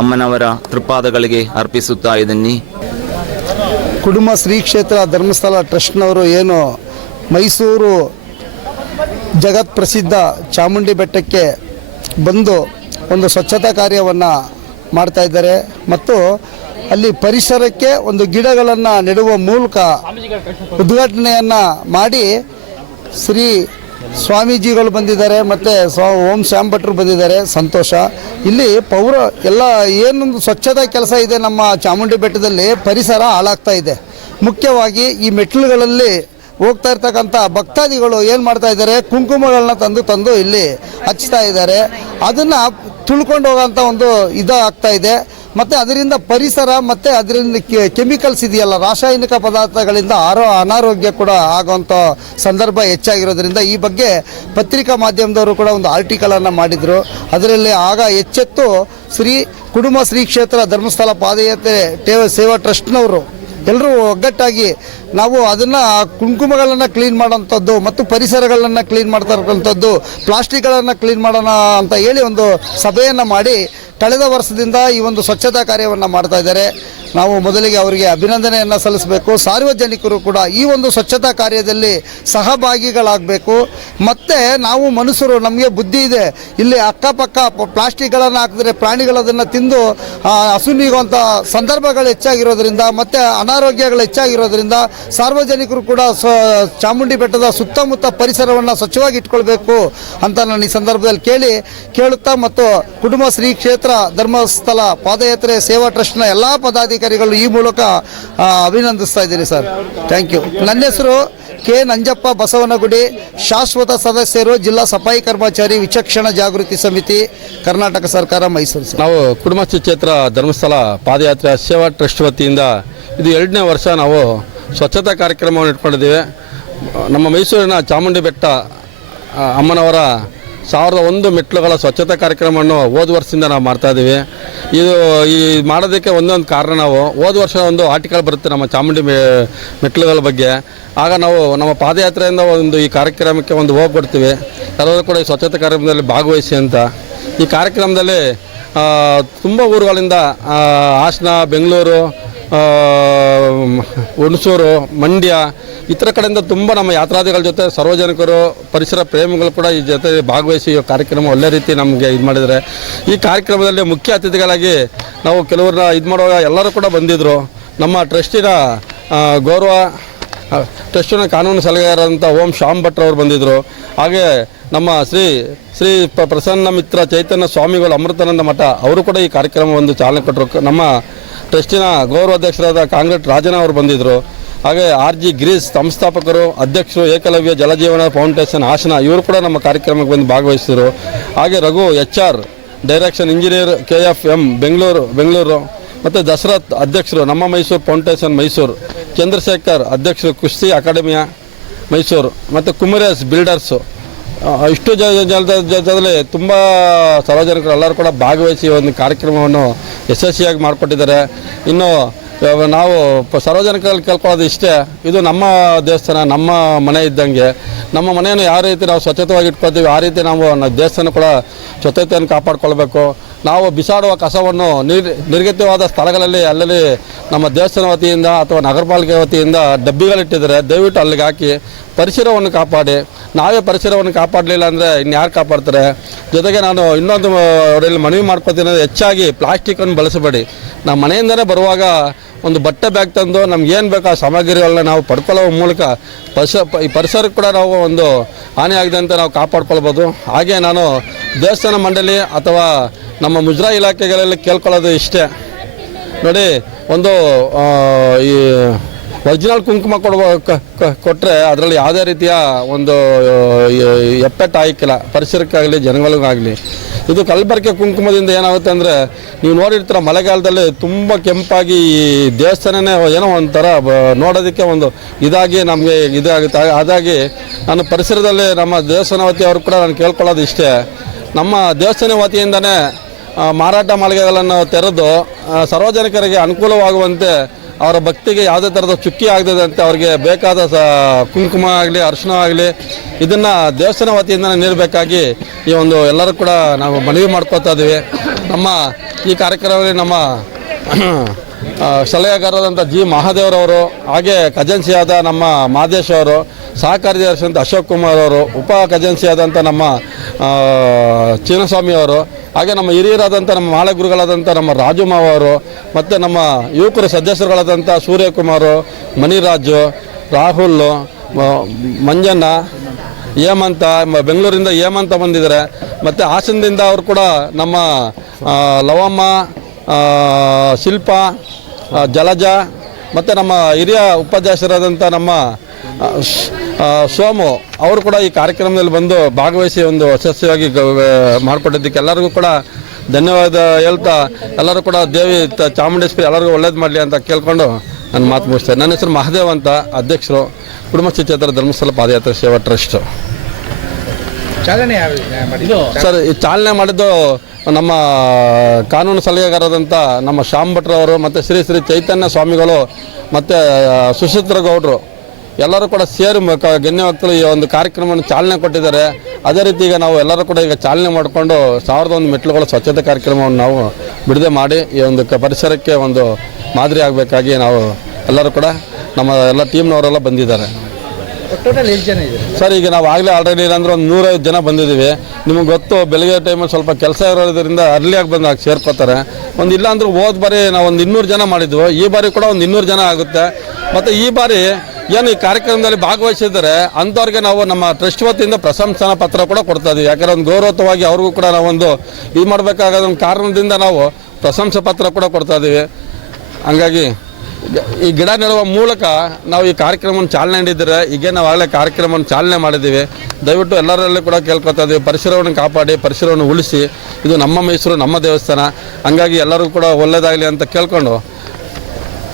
ಅಮ್ಮನವರ ತೃಪಾದಗಳಿಗೆ ಅರ್ಪಿಸುತ್ತಾ ಇದ್ದೀನಿ. ಕುಟುಂಬ ಶ್ರೀ ಕ್ಷೇತ್ರ ಧರ್ಮಸ್ಥಳ ಟ್ರಸ್ಟ್ನವರು ಏನು ಮೈಸೂರು ಜಗತ್ ಪ್ರಸಿದ್ಧ ಚಾಮುಂಡಿ ಬೆಟ್ಟಕ್ಕೆ ಬಂದು ಒಂದು ಸ್ವಚ್ಛತಾ ಕಾರ್ಯವನ್ನು ಮಾಡ್ತಾ ಇದ್ದಾರೆ. ಮತ್ತು ಅಲ್ಲಿ ಪರಿಸರಕ್ಕೆ ಒಂದು ಗಿಡಗಳನ್ನು ನೆಡುವ ಮೂಲಕ ಉದ್ಘಾಟನೆಯನ್ನು ಮಾಡಿ ಶ್ರೀ ಸ್ವಾಮೀಜಿಗಳು ಬಂದಿದ್ದಾರೆ, ಮತ್ತು ಸ್ವಾ, ಓಂ ಶ್ಯಾಮ್ ಭಟ್ರು ಬಂದಿದ್ದಾರೆ, ಸಂತೋಷ. ಇಲ್ಲಿ ಪೌರ, ಎಲ್ಲ ಏನೊಂದು ಸ್ವಚ್ಛತಾ ಕೆಲಸ ಇದೆ ನಮ್ಮ ಚಾಮುಂಡಿ ಬೆಟ್ಟದಲ್ಲಿ, ಪರಿಸರ ಹಾಳಾಗ್ತಾ ಇದೆ. ಮುಖ್ಯವಾಗಿ ಈ ಮೆಟ್ಟಿಲುಗಳಲ್ಲಿ ಹೋಗ್ತಾ ಇರ್ತಕ್ಕಂಥ ಭಕ್ತಾದಿಗಳು ಏನು ಮಾಡ್ತಾ ಇದ್ದಾರೆ, ಕುಂಕುಮಗಳನ್ನ ತಂದು ತಂದು ಇಲ್ಲಿ ಹಚ್ತಾ ಇದ್ದಾರೆ. ಅದನ್ನು ತುಳ್ಕೊಂಡು ಹೋಗೋಂಥ ಒಂದು ಇದಾಗ್ತಾ ಇದೆ. ಮತ್ತು ಅದರಿಂದ ಪರಿಸರ, ಮತ್ತು ಅದರಿಂದ ಕೆಮಿಕಲ್ಸ್ ಇದೆಯಲ್ಲ, ರಾಸಾಯನಿಕ ಪದಾರ್ಥಗಳಿಂದ ಆರೋ, ಅನಾರೋಗ್ಯ ಕೂಡ ಆಗುವಂಥ ಸಂದರ್ಭ ಹೆಚ್ಚಾಗಿರೋದ್ರಿಂದ ಈ ಬಗ್ಗೆ ಪತ್ರಿಕಾ ಮಾಧ್ಯಮದವರು ಕೂಡ ಒಂದು ಆರ್ಟಿಕಲನ್ನು ಮಾಡಿದರು. ಅದರಲ್ಲಿ ಆಗ ಎಚ್ಚೆತ್ತು ಶ್ರೀ ಕುಟುಂಬ ಶ್ರೀ ಕ್ಷೇತ್ರ ಧರ್ಮಸ್ಥಳ ಪಾದಯಾತ್ರೆ ಸೇವಾ ಟ್ರಸ್ಟ್ನವರು. ಎಲ್ಲರೂ ಒಗ್ಗಟ್ಟಾಗಿ ನಾವು ಅದನ್ನು ಕುಂಕುಮಗಳನ್ನು ಕ್ಲೀನ್ ಮಾಡೋಂಥದ್ದು ಮತ್ತು ಪರಿಸರಗಳನ್ನು ಕ್ಲೀನ್ ಮಾಡ್ತಾ ಇರ್ತಕ್ಕಂಥದ್ದು ಪ್ಲಾಸ್ಟಿಕ್ಗಳನ್ನು ಕ್ಲೀನ್ ಮಾಡೋಣ ಅಂತ ಹೇಳಿ ಒಂದು ಸಭೆಯನ್ನು ಮಾಡಿ ಕಳೆದ ವರ್ಷದಿಂದ ಈ ಒಂದು ಸ್ವಚ್ಛತಾ ಕಾರ್ಯವನ್ನು ಮಾಡ್ತಾ ಇದ್ದಾರೆ. ನಾವು ಮೊದಲಿಗೆ ಅವರಿಗೆ ಅಭಿನಂದನೆಯನ್ನು ಸಲ್ಲಿಸಬೇಕು. ಸಾರ್ವಜನಿಕರು ಕೂಡ ಈ ಒಂದು ಸ್ವಚ್ಛತಾ ಕಾರ್ಯದಲ್ಲಿ ಸಹಭಾಗಿಗಳಾಗಬೇಕು. ಮತ್ತು ನಾವು ಮನುಷ್ಯರು ನಮಗೆ ಬುದ್ಧಿ ಇದೆ. ಇಲ್ಲಿ ಅಕ್ಕಪಕ್ಕ ಪ್ಲಾಸ್ಟಿಕ್ಗಳನ್ನು ಹಾಕಿದ್ರೆ ಪ್ರಾಣಿಗಳು ಅದನ್ನು ತಿಂದು ಆ, ಹಸು ನೀಗುವಂಥ ಸಂದರ್ಭಗಳು ಹೆಚ್ಚಾಗಿರೋದ್ರಿಂದ ಮತ್ತು ಅನಾರೋಗ್ಯಗಳು ಹೆಚ್ಚಾಗಿರೋದ್ರಿಂದ ಸಾರ್ವಜನಿಕರು ಕೂಡ ಚಾಮುಂಡಿ ಬೆಟ್ಟದ ಸುತ್ತಮುತ್ತ ಪರಿಸರವನ್ನು ಸ್ವಚ್ಛವಾಗಿ ಇಟ್ಕೊಳ್ಬೇಕು ಅಂತ ನಾನು ಈ ಸಂದರ್ಭದಲ್ಲಿ ಕೇಳಿ, ಕೇಳುತ್ತಾ ಮತ್ತು ಕುಟುಂಬ ಶ್ರೀ ಕ್ಷೇತ್ರ ಧರ್ಮಸ್ಥಳ ಪಾದಯಾತ್ರೆ ಸೇವಾ ಟ್ರಸ್ಟ್ನ ಎಲ್ಲ ಪದಾಧಿಕಾರಿಗಳು ಈ ಮೂಲಕ ಅಭಿನಂದಿಸ್ತಾ ಇದ್ದೀನಿ ಸರ್. ಥ್ಯಾಂಕ್ ಯು ನನ್ನ ಹೆಸರು ಕೆ. ನಂಜಪ್ಪ ಬಸವನಗುಡಿ, ಶಾಶ್ವತ ಸದಸ್ಯರು, ಜಿಲ್ಲಾ ಸಫಾಯಿ ಕರ್ಮಚಾರಿ ವಿಚಕ್ಷಣ ಜಾಗೃತಿ ಸಮಿತಿ, ಕರ್ನಾಟಕ ಸರ್ಕಾರ, ಮೈಸೂರು ಸರ್. ನಾವು ಕುಟುಂಬ ಕ್ಷೇತ್ರ ಧರ್ಮಸ್ಥಳ ಪಾದಯಾತ್ರೆ ಸೇವಾ ಟ್ರಸ್ಟ್ ವತಿಯಿಂದ ಇದು ಎರಡನೇ ವರ್ಷ ನಾವು ಸ್ವಚ್ಛತಾ ಕಾರ್ಯಕ್ರಮವನ್ನು ಇಟ್ಕೊಂಡಿದ್ದೀವಿ. ನಮ್ಮ ಮೈಸೂರಿನ ಚಾಮುಂಡಿ ಬೆಟ್ಟ ಅಮ್ಮನವರ ಸಾವಿರದ ಒಂದು ಮೆಟ್ಲುಗಳ ಸ್ವಚ್ಛತಾ ಕಾರ್ಯಕ್ರಮವನ್ನು ಹೋದ ವರ್ಷದಿಂದ ನಾವು ಮಾಡ್ತಾ ಇದ್ದೀವಿ. ಇದು ಈ ಮಾಡೋದಕ್ಕೆ ಒಂದೊಂದು ಕಾರಣ ನಾವು. ಹೋದ ವರ್ಷ ಒಂದು ಆರ್ಟಿಕಲ್ ಬರುತ್ತೆ ನಮ್ಮ ಚಾಮುಂಡಿ ಮೆಟ್ಲುಗಳ ಬಗ್ಗೆ. ಆಗ ನಾವು ನಮ್ಮ ಪಾದಯಾತ್ರೆಯಿಂದ ಒಂದು ಈ ಕಾರ್ಯಕ್ರಮಕ್ಕೆ ಒಂದು ಹೋಗ್ಬಿಡ್ತೀವಿ ಎಲ್ಲರೂ ಕೂಡ ಈ ಸ್ವಚ್ಛತಾ ಕಾರ್ಯಕ್ರಮದಲ್ಲಿ ಭಾಗವಹಿಸಿ ಅಂತ. ಈ ಕಾರ್ಯಕ್ರಮದಲ್ಲಿ ತುಂಬ ಊರುಗಳಿಂದ ಹಾಸನ, ಬೆಂಗಳೂರು ಹುಣಸೂರು, ಮಂಡ್ಯ ಇತರ ಕಡೆಯಿಂದ ತುಂಬ ನಮ್ಮ ಯಾತ್ರಾದಿಗಳ ಜೊತೆ ಸಾರ್ವಜನಿಕರು, ಪರಿಸರ ಪ್ರೇಮಿಗಳು ಕೂಡ ಈ ಜೊತೆ ಭಾಗವಹಿಸಿ ಈ ಕಾರ್ಯಕ್ರಮ ಒಳ್ಳೆ ರೀತಿ ನಮಗೆ ಇದು ಮಾಡಿದರೆ. ಈ ಕಾರ್ಯಕ್ರಮದಲ್ಲಿ ಮುಖ್ಯ ಅತಿಥಿಗಳಾಗಿ ನಾವು ಕೆಲವ್ರನ್ನ ಇದು ಮಾಡುವಾಗ ಎಲ್ಲರೂ ಕೂಡ ಬಂದಿದ್ದರು ನಮ್ಮ ಟ್ರಸ್ಟಿನ ಗೌರವ ಟ್ರಸ್ಟಿನ ಕಾನೂನು ಸಲಹೆಗಾರಂಥ ಓಂ ಶ್ಯಾಮ್ ಭಟ್ ಅವರು ಬಂದಿದ್ದರು ಹಾಗೆ ನಮ್ಮ ಶ್ರೀ ಶ್ರೀ ಪ್ರಸನ್ನ ಮಿತ್ರ ಚೈತನ್ಯ ಸ್ವಾಮಿಗಳು ಅಮೃತಾನಂದ ಮಠ, ಅವರು ಕೂಡ ಈ ಕಾರ್ಯಕ್ರಮ ಒಂದು ಚಾಲನೆ ಕೊಟ್ಟರು ನಮ್ಮ ಟ್ರಸ್ಟಿನ ಗೌರವ ಅಧ್ಯಕ್ಷರಾದ ಕಾಂಗ್ರೆಸ್ ರಾಜನ ಅವರು ಬಂದಿದ್ದರು ಹಾಗೆ ಆರ್ ಜಿ ಗಿರೀಶ್ ಸಂಸ್ಥಾಪಕರು, ಅಧ್ಯಕ್ಷರು, ಏಕಲವ್ಯ ಜಲಜೀವನ ಫೌಂಡೇಶನ್, ಹಾಸನ ಇವರು ಕೂಡ ನಮ್ಮ ಕಾರ್ಯಕ್ರಮಕ್ಕೆ ಬಂದು ಭಾಗವಹಿಸಿದರು. ಹಾಗೆ Raghu H R, direction engineer K F M, Bengaluru Bengaluru. ಮತ್ತು ದಶರಥ್ ಅಧ್ಯಕ್ಷರು, ನಮ್ಮ ಮೈಸೂರು ಫೌಂಡೇಶನ್ ಮೈಸೂರು. ಚಂದ್ರಶೇಖರ್ ಅಧ್ಯಕ್ಷರು, ಕುಸ್ತಿ ಅಕಾಡೆಮಿಯ ಮೈಸೂರು. ಮತ್ತು ಕುಮರೇಶ್ ಬಿಲ್ಡರ್ಸು ಇಷ್ಟು ಜನದ ತುಂಬ ಸಾರ್ವಜನಿಕರು ಎಲ್ಲರೂ ಕೂಡ ಭಾಗವಹಿಸಿ ಒಂದು ಕಾರ್ಯಕ್ರಮವನ್ನು ಯಶಸ್ವಿಯಾಗಿ ಮಾಡಿಕೊಟ್ಟಿದ್ದಾರೆ. ಇನ್ನು ನಾವು ಸಾರ್ವಜನಿಕರಲ್ಲಿ ಕೇಳ್ಕೊಳ್ಳೋದು ಇಷ್ಟೇ. ಇದು ನಮ್ಮ ದೇವಸ್ಥಾನ, ನಮ್ಮ ಮನೆ ಇದ್ದಂಗೆ. ನಮ್ಮ ಮನೆಯನ್ನು ಯಾವ ರೀತಿ ನಾವು ಸ್ವಚ್ಛತವಾಗಿ ಇಟ್ಕೊಳ್ತೀವಿ, ಆ ರೀತಿ ನಾವು ನಮ್ಮ ದೇವಸ್ಥಾನ ಕೂಡ ಸ್ವಚ್ಛತೆಯನ್ನು ಕಾಪಾಡಿಕೊಳ್ಬೇಕು. ನಾವು ಬಿಸಾಡುವ ಕಸವನ್ನು ನಿರ್ ನಿರ್ಗತಿವಾದ ಸ್ಥಳಗಳಲ್ಲಿ, ಅಲ್ಲಲ್ಲಿ ನಮ್ಮ ದೇವಸ್ಥಾನ ವತಿಯಿಂದ ಅಥವಾ ನಗರ ಪಾಲಿಕೆ ವತಿಯಿಂದ ಡಬ್ಬಿಗಳಿಟ್ಟಿದ್ದಾರೆ ದಯವಿಟ್ಟು ಅಲ್ಲಿಗೆ ಹಾಕಿ ಪರಿಸರವನ್ನು ಕಾಪಾಡಿ. ನಾವೇ ಪರಿಸರವನ್ನು ಕಾಪಾಡಲಿಲ್ಲ ಅಂದರೆ ಇನ್ಯಾರು ಕಾಪಾಡ್ತಾರೆ? ಜೊತೆಗೆ ನಾನು ಇನ್ನೊಂದು ಅವರಲ್ಲಿ ಮನವಿ ಮಾಡ್ಕೊತೀನಿ ಹೆಚ್ಚಾಗಿ ಪ್ಲಾಸ್ಟಿಕನ್ನು ಬಳಸಬೇಡಿ. ನಮ್ಮ ಮನೆಯಿಂದಲೇ ಬರುವಾಗ ಒಂದು ಬಟ್ಟೆ ಬ್ಯಾಗ್ ತಂದು ನಮ್ಗೆ ಏನು ಬೇಕು ಆ ಸಾಮಗ್ರಿಗಳನ್ನ ನಾವು ಪಡ್ಕೊಳ್ಳೋ ಮೂಲಕ ಈ ಪರಿಸರಕ್ಕೆ ಕೂಡ ನಾವು ಒಂದು ಹಾನಿ ಆಗದಂತೆ ನಾವು ಕಾಪಾಡ್ಕೊಳ್ಬೋದು. ಹಾಗೆ ನಾನು ದೇವಸ್ಥಾನ ಮಂಡಳಿ ಅಥವಾ ನಮ್ಮ ಮುಜ್ರಾ ಇಲಾಖೆಗಳಲ್ಲಿ ಕೇಳ್ಕೊಳ್ಳೋದು ಇಷ್ಟೇ. ನೋಡಿ, ಒಂದು ಈ ಒರಿಜಿನಲ್ ಕುಂಕುಮ ಕೊಡುವ ಕೊಟ್ಟರೆ ಅದರಲ್ಲಿ ಯಾವುದೇ ರೀತಿಯ ಒಂದು ಎಪ್ಪೆಟ್ಟು ಆಯ್ಕಿಲ್ಲ ಪರಿಸರಕ್ಕಾಗಲಿ, ಜನಗಳಿಗಾಗಲಿ. ಇದು ಕಲಬೆರಕೆ ಕುಂಕುಮದಿಂದ ಏನಾಗುತ್ತೆ ಅಂದರೆ, ನೀವು ನೋಡಿರ್ತೀರ ಮಳೆಗಾಲದಲ್ಲಿ ತುಂಬ ಕೆಂಪಾಗಿ ಈ ದೇವಸ್ಥಾನನೇ ಏನೋ ಒಂಥರ ನೋಡೋದಕ್ಕೆ ಒಂದು ಇದಾಗಿ ನಮಗೆ ಇದಾಗುತ್ತೆ. ಅದಾಗಿ ನಾನು ಪರಿಸರದಲ್ಲಿ ನಮ್ಮ ದೇವಸ್ಥಾನ ವತಿಯವರು ಕೂಡ ನಾನು ಕೇಳ್ಕೊಳ್ಳೋದು ಇಷ್ಟೇ. ನಮ್ಮ ದೇವಸ್ಥಾನ ವತಿಯಿಂದನೇ ಮಾರಾಟ ಮಳಿಗೆಗಳನ್ನು ತೆರೆದು ಸಾರ್ವಜನಿಕರಿಗೆ ಅನುಕೂಲವಾಗುವಂತೆ ಅವರ ಭಕ್ತಿಗೆ ಯಾವುದೇ ಥರದ ಚುಕ್ಕಿ ಆಗದಂತೆ ಅವರಿಗೆ ಬೇಕಾದ ಸ ಕುಂಕುಮ ಆಗಲಿ, ಅರ್ಶನ ಆಗಲಿ, ಇದನ್ನು ದೇವಸ್ಥಾನ ವತಿಯಿಂದ ನೀಡಬೇಕಾಗಿ ಈ ಒಂದು ಎಲ್ಲರೂ ಕೂಡ ನಾವು ಮನವಿ ಮಾಡ್ಕೋತಾ ಇದ್ದೀವಿ. ನಮ್ಮ ಈ ಕಾರ್ಯಕ್ರಮದಲ್ಲಿ ನಮ್ಮ ಸಲಹೆಗಾರರಾದಂಥ ಜಿ ಮಹಾದೇವರವರು ಹಾಗೆ ಖಜನ್ಸಿಯಾದ ನಮ್ಮ ಮಹದೇಶ್ ಅವರು ಸಹ ಕಾರ್ಯದರ್ಶಿ ಅಶೋಕ್ ಕುಮಾರ್ ಅವರು, ಉಪ ಖಜಾನ್ಸಿಯಾದಂಥ ನಮ್ಮ ಚೀನಸ್ವಾಮಿಯವರು ಹಾಗೆ ನಮ್ಮ ಹಿರಿಯರಾದಂಥ ನಮ್ಮ ಮಾಳೆ ಗುರುಗಳಾದಂಥ ನಮ್ಮ ರಾಜು ಮಾವ ಅವರು ಮತ್ತು ನಮ್ಮ ಯುವಕರು ಸದಸ್ಯರುಗಳಾದಂಥ ಸೂರ್ಯಕುಮಾರು, ಮಣಿರಾಜು, ರಾಹುಲ್ ಮಂಜಣ್ಣ, ಹೇಮಂತ ಬೆಂಗಳೂರಿಂದ ಹೇಮಂತ ಬಂದಿದ್ದಾರೆ. ಮತ್ತು ಹಾಸನದಿಂದ ಅವರು ಕೂಡ ನಮ್ಮ ಲವಮ್ಮ ಶಿಲ್ಪ ಜಲಜ, ಮತ್ತು ನಮ್ಮ ಹಿರಿಯ ಉಪಾಧ್ಯಕ್ಷರಾದಂಥ ನಮ್ಮ ಸೋಮು ಅವರು ಕೂಡ ಈ ಕಾರ್ಯಕ್ರಮದಲ್ಲಿ ಬಂದು ಭಾಗವಹಿಸಿ ಒಂದು ಯಶಸ್ವಿಯಾಗಿ ಮಾಡಿಕೊಟ್ಟಿದ್ದಕ್ಕೆ ಎಲ್ಲರಿಗೂ ಕೂಡ ಧನ್ಯವಾದ ಹೇಳ್ತಾ ಎಲ್ಲರೂ ಕೂಡ ದೇವಿ ಚಾಮುಂಡೇಶ್ವರಿ ಎಲ್ಲರಿಗೂ ಒಳ್ಳೇದು ಮಾಡಲಿ ಅಂತ ಕೇಳ್ಕೊಂಡು ನಾನು ಮಾತು ಮುಗಿಸ್ತೇನೆ. ನನ್ನ ಹೆಸರು ಮಹಾದೇವ್ ಅಂತ ಅಧ್ಯಕ್ಷರು ಕುಟುಂಬ ಕ್ಷೇತ್ರ ಧರ್ಮಸ್ಥಳ ಪಾದಯಾತ್ರೆ ಸೇವಾ ಟ್ರಸ್ಟ್. ಸರ್ ಈ ಚಾಲನೆ ಮಾಡಿದ್ದು ನಮ್ಮ ಕಾನೂನು ಸಲಹೆಗಾರರಾದಂಥ ನಮ್ಮ ಶ್ಯಾಮ್ ಭಟ್ರವರು ಮತ್ತು ಶ್ರೀ ಶ್ರೀ ಚೈತನ್ಯ ಸ್ವಾಮಿಗಳು ಮತ್ತು ಸುಶೀತ್ರ ಗೌಡ್ರು. ಎಲ್ಲರೂ ಕೂಡ ಸೇರಿ ಗಣ್ಯ ವ್ಯಕ್ತರು ಈ ಒಂದು ಕಾರ್ಯಕ್ರಮವನ್ನು ಚಾಲನೆ ಕೊಟ್ಟಿದ್ದಾರೆ. ಅದೇ ರೀತಿ ಈಗ ನಾವು ಎಲ್ಲರೂ ಕೂಡ ಈಗ ಚಾಲನೆ ಮಾಡಿಕೊಂಡು ಸಾವಿರದ ಒಂದು ಮೆಟ್ಲುಗಳ ಸ್ವಚ್ಛತೆ ಕಾರ್ಯಕ್ರಮವನ್ನು ನಾವು ಬಿಡುಗಡೆ ಮಾಡಿ ಈ ಒಂದು ಪರಿಸರಕ್ಕೆ ಒಂದು ಮಾದರಿ ಆಗಬೇಕಾಗಿ ನಾವು ಎಲ್ಲರೂ ಕೂಡ ನಮ್ಮ ಎಲ್ಲ ಟೀಮ್ನವರೆಲ್ಲ ಬಂದಿದ್ದಾರೆ. ಸರ್ ಈಗ ನಾವು ಆಗಲೇ ಆಲ್ರೆಡಿ ಇಲ್ಲಾಂದ್ರೆ ಒಂದು ನೂರೈದು ಜನ ಬಂದಿದ್ದೀವಿ. ನಿಮಗೆ ಗೊತ್ತು ಬೆಳಗ್ಗೆ ಟೈಮಲ್ಲಿ ಸ್ವಲ್ಪ ಕೆಲಸ ಇರೋದ್ರಿಂದ ಅರ್ಲಿಯಾಗಿ ಬಂದು ಆಗಿ ಸೇರ್ಕೋತಾರೆ. ಒಂದು ಇಲ್ಲಾಂದ್ರೆ ಹೋದ ಬಾರಿ ನಾವು ಒಂದು ಇನ್ನೂರು ಜನ ಮಾಡಿದ್ವು. ಈ ಬಾರಿ ಕೂಡ ಒಂದು ಇನ್ನೂರು ಜನ ಆಗುತ್ತೆ. ಮತ್ತು ಈ ಬಾರಿ ಏನು ಈ ಕಾರ್ಯಕ್ರಮದಲ್ಲಿ ಭಾಗವಹಿಸಿದರೆ ಅಂಥವ್ರಿಗೆ ನಾವು ನಮ್ಮ ಟ್ರಸ್ಟ್ ವತಿಯಿಂದ ಪ್ರಶಂಸನಾ ಪತ್ರ ಕೂಡ ಕೊಡ್ತಾ ಯಾಕಂದ್ರೆ ಒಂದು ಗೌರವತ್ವವಾಗಿ ಅವ್ರಿಗೂ ಕೂಡ ನಾವೊಂದು ಇದು ಮಾಡಬೇಕಾದ ಒಂದು ಕಾರಣದಿಂದ ನಾವು ಪ್ರಶಂಸೆ ಪತ್ರ ಕೂಡ ಕೊಡ್ತಾ ಇದ್ದೀವಿ ಹಂಗಾಗಿ ಈ ಗಿಡ ನೆಡುವ ಮೂಲಕ ನಾವು ಈ ಕಾರ್ಯಕ್ರಮವನ್ನು ಚಾಲನೆ ನೀಡಿದರೆ ಈಗ ನಾವು ಆಗಲೇ ಕಾರ್ಯಕ್ರಮವನ್ನು ಚಾಲನೆ ಮಾಡಿದ್ದೀವಿ. ದಯವಿಟ್ಟು ಎಲ್ಲರಲ್ಲೂ ಕೂಡ ಕೇಳ್ಕೊತಾ ಇದ್ದೀವಿ ಪರಿಸರವನ್ನು ಕಾಪಾಡಿ, ಪರಿಸರವನ್ನು ಉಳಿಸಿ. ಇದು ನಮ್ಮ ಮೈಸೂರು, ನಮ್ಮ ದೇವಸ್ಥಾನ. ಹಂಗಾಗಿ ಎಲ್ಲರಿಗೂ ಕೂಡ ಒಳ್ಳೆಯದಾಗಲಿ ಅಂತ ಕೇಳ್ಕೊಂಡು